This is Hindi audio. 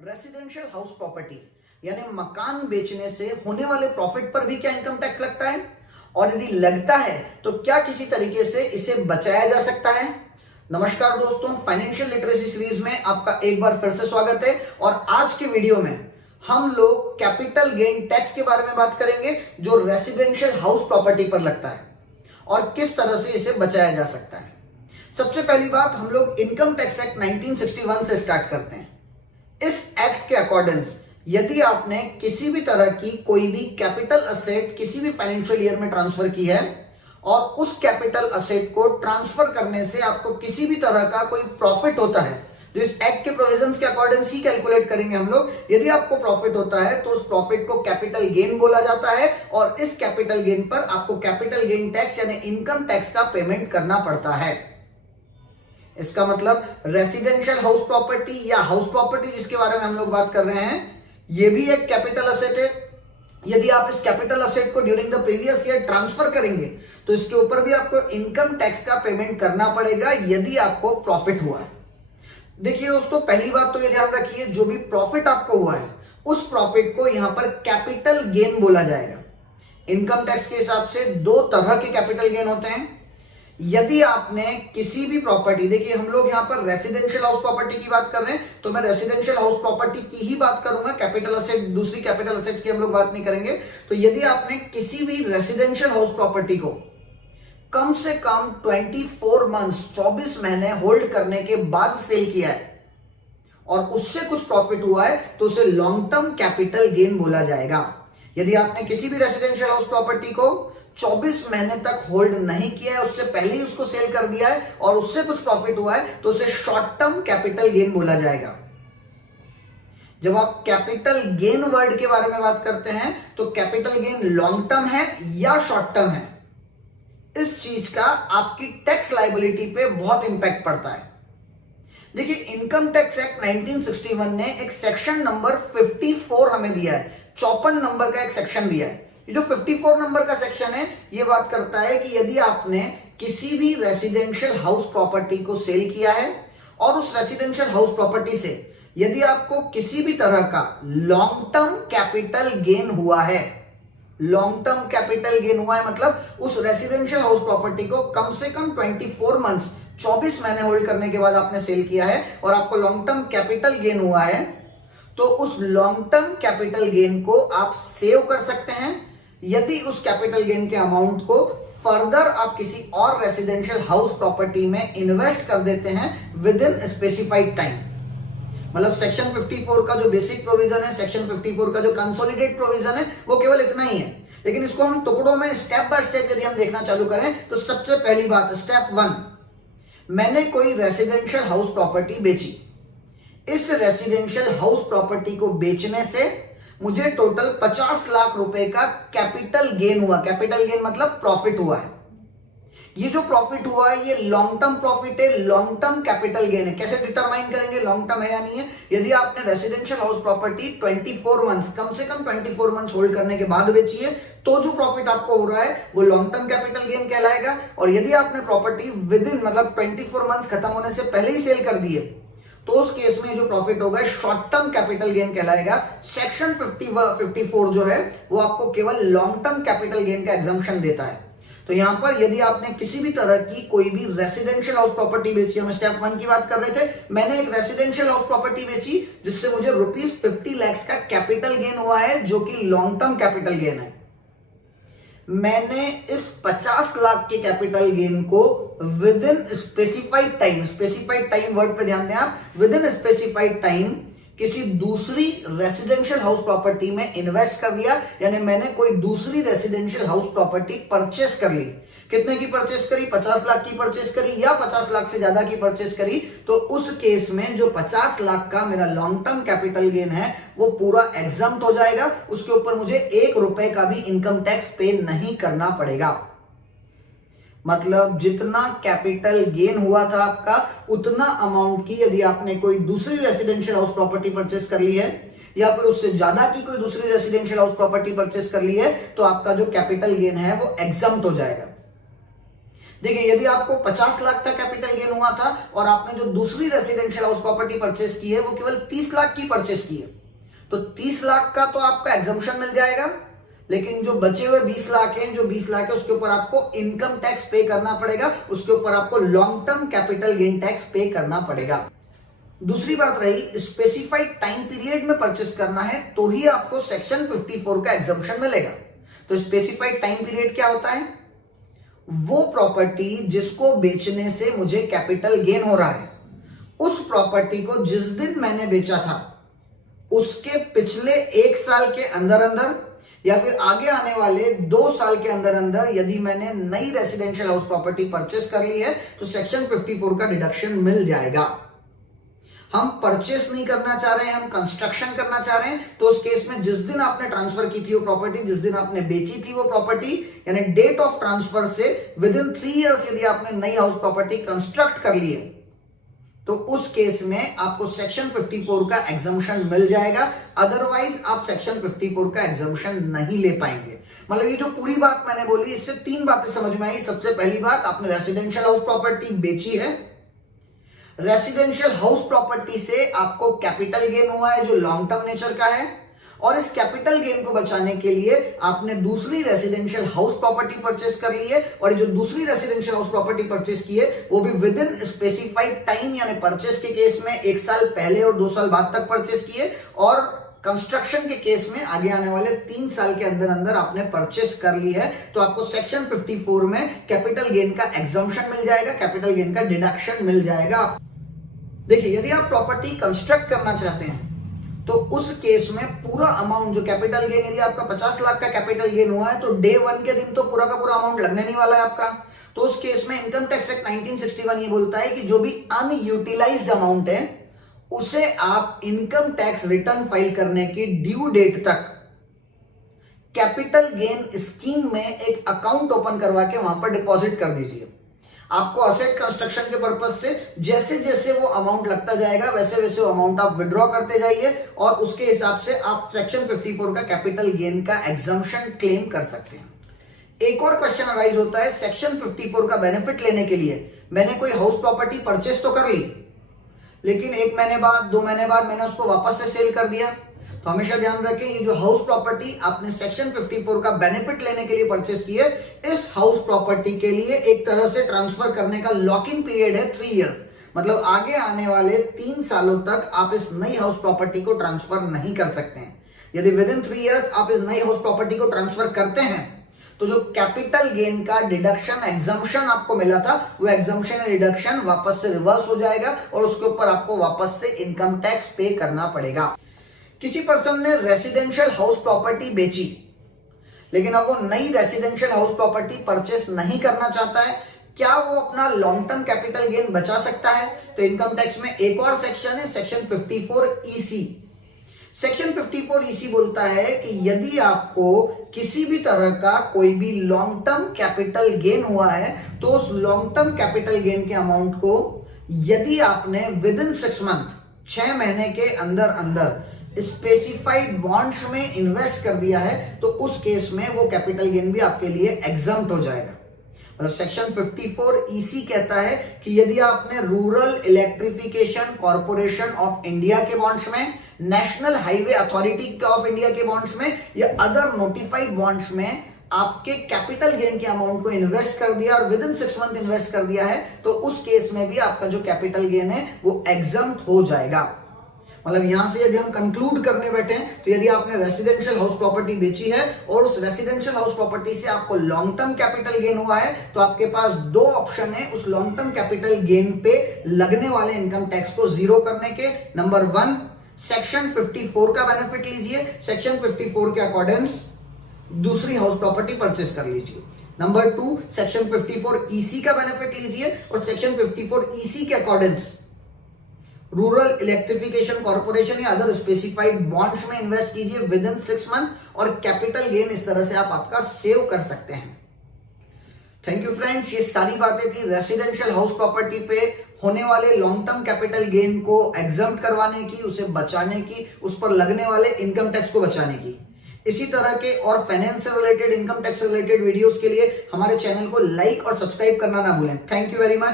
रेसिडेंशियल हाउस प्रॉपर्टी यानी मकान बेचने से होने वाले प्रॉफिट पर भी क्या इनकम टैक्स लगता है, और यदि लगता है तो क्या किसी तरीके से इसे बचाया जा सकता है। नमस्कार दोस्तों, फाइनेंशियल लिटरेसी सीरीज में आपका एक बार फिर से स्वागत है। और आज के वीडियो में हम लोग कैपिटल गेन टैक्स के बारे में बात करेंगे जो रेसिडेंशियल हाउस प्रॉपर्टी पर लगता है और किस तरह से इसे बचाया जा सकता है। सबसे पहली बात, हम लोग इनकम टैक्स एक्ट 1961 से स्टार्ट करते हैं। इस एक्ट के अकॉर्डिंग यदि आपने किसी भी तरह की कोई भी कैपिटल असेट किसी भी फाइनेंशियल ईयर में ट्रांसफर की है और उस कैपिटल असेट को ट्रांसफर करने से आपको किसी भी तरह का कोई प्रॉफिट होता है, तो इस एक्ट के प्रोविजंस के अकॉर्डिंग ही कैलकुलेट करेंगे हम लोग। यदि आपको प्रॉफिट होता है तो उस प्रॉफिट को कैपिटल गेन बोला जाता है और इस कैपिटल गेन पर आपको कैपिटल गेन टैक्स यानी इनकम टैक्स का पेमेंट करना पड़ता है। इसका मतलब रेसिडेंशियल हाउस प्रॉपर्टी या हाउस प्रॉपर्टी जिसके बारे में हम लोग बात कर रहे हैं, यह भी एक कैपिटल असेट है। यदि आप इस कैपिटल असेट को during the previous year transfer करेंगे तो इसके ऊपर भी आपको इनकम टैक्स का पेमेंट करना पड़ेगा यदि आपको प्रॉफिट हुआ है। देखिए दोस्तों, पहली बात तो ये ध्यान रखिए, जो भी प्रॉफिट आपको हुआ है उस प्रॉफिट को यहां पर कैपिटल गेन बोला जाएगा। इनकम टैक्स के हिसाब से दो तरह के कैपिटल गेन होते हैं। यदि आपने किसी भी प्रॉपर्टी, देखिए हम लोग यहां पर रेसिडेंशियल हाउस प्रॉपर्टी की बात कर रहे हैं तो मैं रेसिडेंशियल हाउस प्रॉपर्टी की ही बात करूंगा, कैपिटल असेट दूसरी कैपिटल असेट की हम लोग बात नहीं करेंगे। तो यदि आपने किसी भी रेसिडेंशियल हाउस प्रॉपर्टी को कम से कम 24 मंथ्स 24 महीने होल्ड करने के बाद सेल किया है और उससे कुछ प्रॉफिट हुआ है तो उसे लॉन्ग टर्म कैपिटल गेन बोला जाएगा। यदि आपने किसी भी रेसिडेंशियल हाउस प्रॉपर्टी को 24 महीने तक होल्ड नहीं किया है, उससे पहले ही उसको सेल कर दिया है और उससे कुछ प्रॉफिट हुआ है तो उसे शॉर्ट टर्म कैपिटल गेन बोला जाएगा। जब आप कैपिटल गेन वर्ड के बारे में बात करते हैं तो कैपिटल गेन लॉन्ग टर्म है या शॉर्ट टर्म है, इस चीज का आपकी टैक्स लायबिलिटी पे बहुत इंपैक्ट पड़ता है। देखिए, इनकम टैक्स एक्ट 1961 ने एक सेक्शन नंबर 54 हमें दिया है, 54 नंबर का एक सेक्शन दिया है। ये जो 54 नंबर का सेक्शन है ये बात करता है कि यदि आपने किसी भी रेसिडेंशियल हाउस प्रॉपर्टी को सेल किया है और उस रेसिडेंशियल हाउस प्रॉपर्टी से यदि आपको किसी भी तरह का लॉन्ग टर्म कैपिटल गेन हुआ है, लॉन्ग टर्म कैपिटल गेन हुआ है मतलब उस रेसिडेंशियल हाउस प्रॉपर्टी को कम से कम 24 मंथ्स 24 महीने होल्ड करने के बाद आपने सेल किया है और आपको लॉन्ग टर्म कैपिटल गेन हुआ है, तो उस लॉन्ग टर्म कैपिटल गेन को आप सेव कर सकते हैं यदि उस कैपिटल गेन के अमाउंट को फर्दर आप किसी और रेसिडेंशियल हाउस प्रॉपर्टी में इन्वेस्ट कर देते हैं विद इन स्पेसिफाइड टाइम। मतलब सेक्शन 54 का जो बेसिक प्रोविजन है, सेक्शन 54 का जो कंसोलिडेट प्रोविजन है, वो केवल इतना ही है। लेकिन इसको हम टुकड़ों में स्टेप बाय स्टेप यदि हम देखना चालू करें तो सबसे पहली बात, स्टेप 1, मैंने कोई रेसिडेंशियल हाउस प्रॉपर्टी बेची। इस रेसिडेंशियल हाउस प्रॉपर्टी को बेचने से मुझे टोटल 50 लाख रुपए का कैपिटल गेन हुआ। कैपिटल गेन मतलब प्रॉफिट हुआ है। ये जो प्रॉफिट हुआ है ये लॉन्ग टर्म प्रॉफिट है, लॉन्ग टर्म कैपिटल गेन है। कैसे डिटरमाइन करेंगे लॉन्ग टर्म है या नहीं है? यदि आपने रेसिडेंशियल हाउस प्रॉपर्टी 24 मंथ्स, कम से कम 24 मंथ्स होल्ड करने के बाद बेची है तो जो प्रॉफिट आपको हो रहा है वो लॉन्ग टर्म कैपिटल गेन कहलाएगा। और यदि आपने प्रॉपर्टी विद इन मतलब 24 मंथ्स खत्म होने से पहले ही सेल कर दी है तो उस केस में जो प्रॉफिट होगा शॉर्ट टर्म कैपिटल गेन कहलाएगा। सेक्शन 54 जो है वो आपको केवल लॉन्ग टर्म कैपिटल गेन का एग्जम्पशन देता है। तो यहां पर यदि आपने किसी भी तरह की कोई भी रेसिडेंशियल हाउस प्रॉपर्टी बेची, हम स्टेप 1 की बात कर रहे थे, मैंने एक रेसिडेंशियल हाउस प्रॉपर्टी बेची जिससे मुझे ₹50 लाख का कैपिटल गेन हुआ है जो कि लॉन्ग टर्म कैपिटल गेन है। मैंने इस 50 लाख के कैपिटल गेन को with in specified time, specified time word पे ध्यान दें आप, विद इन स्पेसिफाइड टाइम किसी दूसरी रेसिडेंशियल हाउस प्रॉपर्टी में इन्वेस्ट कर दिया। यानी मैंने कोई दूसरी रेसिडेंशियल हाउस प्रॉपर्टी परचेस कर ली। कितने की परचेस करी? 50 लाख की परचेस करी या 50 लाख से ज्यादा की परचेस करी, तो उस केस में जो 50 लाख का मेरा लॉन्ग टर्म कैपिटल गेन है वो पूरा एग्जम्प्ट हो जाएगा। उसके ऊपर मुझे 1 रुपए का भी इनकम टैक्स पे नहीं करना पड़ेगा। मतलब जितना कैपिटल गेन हुआ था आपका उतना अमाउंट की यदि आपने कोई दूसरी रेसिडेंशियल हाउस प्रॉपर्टी परचेस कर ली है या फिर उससे ज्यादा की कोई दूसरी रेसिडेंशियल हाउस प्रॉपर्टी परचेस कर ली है तो आपका जो कैपिटल गेन है वो एग्जम्प्ट हो जाएगा। देखिए, यदि आपको 50 लाख का कैपिटल गेन हुआ था और आपने जो दूसरी रेसिडेंशियल हाउस प्रॉपर्टी परचेस की है वो केवल 30 लाख की परचेस की है, तो 30 लाख का तो आपका एग्जम्पशन मिल जाएगा, लेकिन जो बचे हुए 20 लाख हैं, जो 20 लाख है उसके ऊपर आपको इनकम टैक्स पे करना पड़ेगा, उसके ऊपर आपको long term capital gain tax पे करना पड़ेगा। दूसरी बात रही, स्पेसिफाइड टाइम पीरियड में परचेस करना है तो ही आपको सेक्शन 54 का एग्जम्पशन मिलेगा। तो स्पेसिफाइड टाइम पीरियड क्या होता है? वो प्रॉपर्टी जिसको बेचने से मुझे कैपिटल गेन हो रहा है, उस प्रॉपर्टी को जिस दिन मैंने बेचा था उसके पिछले 1 साल के अंदर अंदर या फिर आगे आने वाले 2 साल के अंदर अंदर यदि मैंने नई रेसिडेंशियल हाउस प्रॉपर्टी परचेस कर ली है तो सेक्शन 54 का डिडक्शन मिल जाएगा। हम परचेस नहीं करना चाह रहे हैं, हम कंस्ट्रक्शन करना चाह रहे हैं, तो उस केस में जिस दिन आपने ट्रांसफर की थी वो प्रॉपर्टी, जिस दिन आपने बेची थी वो प्रॉपर्टी, यानी डेट ऑफ ट्रांसफर से विद इन 3 इयर्स यदि आपने नई हाउस प्रॉपर्टी कंस्ट्रक्ट कर ली है तो उस केस में आपको सेक्शन 54 का एग्जम्पशन मिल जाएगा। अदरवाइज आप सेक्शन 54 का एग्जम्पशन नहीं ले पाएंगे। मतलब ये जो पूरी बात मैंने बोली, इससे 3 बातें समझ में आई। सबसे पहली बात, आपने रेसिडेंशियल हाउस प्रॉपर्टी बेची है, रेसिडेंशियल हाउस प्रॉपर्टी से आपको कैपिटल गेन हुआ है जो लॉन्ग टर्म नेचर का है, और इस कैपिटल गेन को बचाने के लिए आपने दूसरी रेसिडेंशियल हाउस प्रॉपर्टी परचेस कर ली है, और जो दूसरी रेसिडेंशियल हाउस प्रॉपर्टी परचेस की है वो भी विद इन स्पेसिफाइड टाइम, यानी परचेस के केस में 1 साल पहले और 2 साल बाद तक परचेस की है, और कंस्ट्रक्शन के केस में आगे आने वाले 3 साल के अंदर अंदर आपने परचेस कर ली है, तो आपको सेक्शन 54 में कैपिटल गेन का एग्जम्पशन मिल जाएगा, कैपिटल गेन का डिडक्शन मिल जाएगा। देखिए, यदि आप प्रॉपर्टी कंस्ट्रक्ट करना चाहते हैं तो उस केस में पूरा अमाउंट जो कैपिटल गेन, यदि आपका 50 लाख का कैपिटल गेन हुआ है तो डे 1 के दिन तो पूरा का पूरा अमाउंट लगने नहीं वाला है आपका। तो उस केस में इनकम टैक्स एक्ट 1961 ये बोलता है कि जो भी अनयूटिलाइज्ड अमाउंट है उसे आप इनकम टैक्स रिटर्न फाइल करने की ड्यू डेट तक कैपिटल गेन स्कीम में एक अकाउंट ओपन करवा के वहां पर डिपॉजिट कर दीजिए। आपको असेट कंस्ट्रक्शन के पर्पज से जैसे जैसे वो अमाउंट लगता जाएगा वैसे वैसे वो अमाउंट आप विड्रॉ करते जाइए, और उसके हिसाब से आप सेक्शन 54 का कैपिटल गेन का एग्जम्पशन क्लेम कर सकते हैं। एक और क्वेश्चन अराइज होता है, सेक्शन 54 का बेनिफिट लेने के लिए मैंने कोई हाउस प्रॉपर्टी परचेस तो कर ली, लेकिन 1 महीने बाद 2 महीने बाद मैंने उसको वापस से सेल कर दिया। तो हमेशा ध्यान रखें, ये जो हाउस प्रॉपर्टी आपने सेक्शन 54 का बेनिफिट लेने के लिए परचेस की है, इस हाउस प्रॉपर्टी के लिए एक तरह से ट्रांसफर करने का लॉक इन पीरियड है 3 इयर्स। मतलब आगे आने वाले 3 सालों तक आप इस नई हाउस प्रॉपर्टी को ट्रांसफर नहीं कर सकते हैं। यदि विद इन 3 इयर्स आप इस नई हाउस प्रॉपर्टी को ट्रांसफर करते हैं तो जो कैपिटल गेन का डिडक्शन एग्जम्पशन आपको मिला था वो एग्जम्पशन डिडक्शन वापस से रिवर्स हो जाएगा, और उसके ऊपर आपको वापस से इनकम टैक्स पे करना पड़ेगा। किसी पर्सन ने रेसिडेंशियल हाउस प्रॉपर्टी बेची, लेकिन अब वो नई रेसिडेंशियल हाउस प्रॉपर्टी परचेस नहीं करना चाहता है, क्या वो अपना लॉन्ग टर्म कैपिटल गेन बचा सकता है? तो इनकम टैक्स में एक और सेक्शन है, सेक्शन 54EC। सेक्शन 54EC बोलता है कि यदि आपको किसी भी तरह का कोई भी लॉन्ग टर्म कैपिटल गेन हुआ है तो उस लॉन्ग टर्म कैपिटल गेन के अमाउंट को यदि आपने विद इन 6 मंथ 6 महीने के अंदर अंदर स्पेसिफाइड बॉन्ड्स में इन्वेस्ट कर दिया है तो उस केस में वो कैपिटल गेन भी आपके लिए एग्जम्प्ट हो जाएगा। मतलब सेक्शन 54EC कहता है कि यदि आपने rural electrification corporation of India के बॉन्ड्स में, national highway authority of India के बॉन्ड्स में या अदर नोटिफाइड बॉन्ड्स में आपके कैपिटल गेन के अमाउंट को इन्वेस्ट कर दिया और विद इन 6 मंथ इन्वेस्ट कर दिया है, तो उस केस में भी आपका जो कैपिटल गेन है वो एग्जम्प्ट हो जाएगा। मतलब यहां से यदि हम कंक्लूड करने बैठे हैं तो यदि आपने रेसिडेंशियल हाउस प्रॉपर्टी बेची है और उस रेसिडेंशियल हाउस प्रॉपर्टी से आपको लॉन्ग टर्म कैपिटल गेन हुआ है तो आपके पास 2 ऑप्शन है उस लॉन्ग टर्म कैपिटल गेन पे लगने वाले इनकम टैक्स को जीरो करने के। नंबर 1, सेक्शन 54 का बेनिफिट लीजिए, सेक्शन 54 के अकॉर्डिंग्स दूसरी हाउस प्रॉपर्टी परचेस कर लीजिए। नंबर 2, सेक्शन 54EC का बेनिफिट लीजिए और सेक्शन 54EC के अकॉर्डिंग्स रूरल इलेक्ट्रिफिकेशन कॉर्पोरेशन या अदर स्पेसिफाइड बॉन्ड्स में इन्वेस्ट कीजिए विद इन 6 मंथ और कैपिटल गेन इस तरह से आप आपका सेव कर सकते हैं। थैंक यू फ्रेंड्स, ये सारी बातें थी रेसिडेंशियल हाउस प्रॉपर्टी पे होने वाले लॉन्ग टर्म कैपिटल गेन को एग्जम्प्ट करवाने की, उसे बचाने की, उस पर लगने वाले इनकम टैक्स को बचाने की। इसी तरह के और फाइनेंस से रिलेटेड, इनकम टैक्स से रिलेटेड वीडियोस के लिए हमारे चैनल को लाइक और सब्सक्राइब करना ना भूलें। Thank you very much.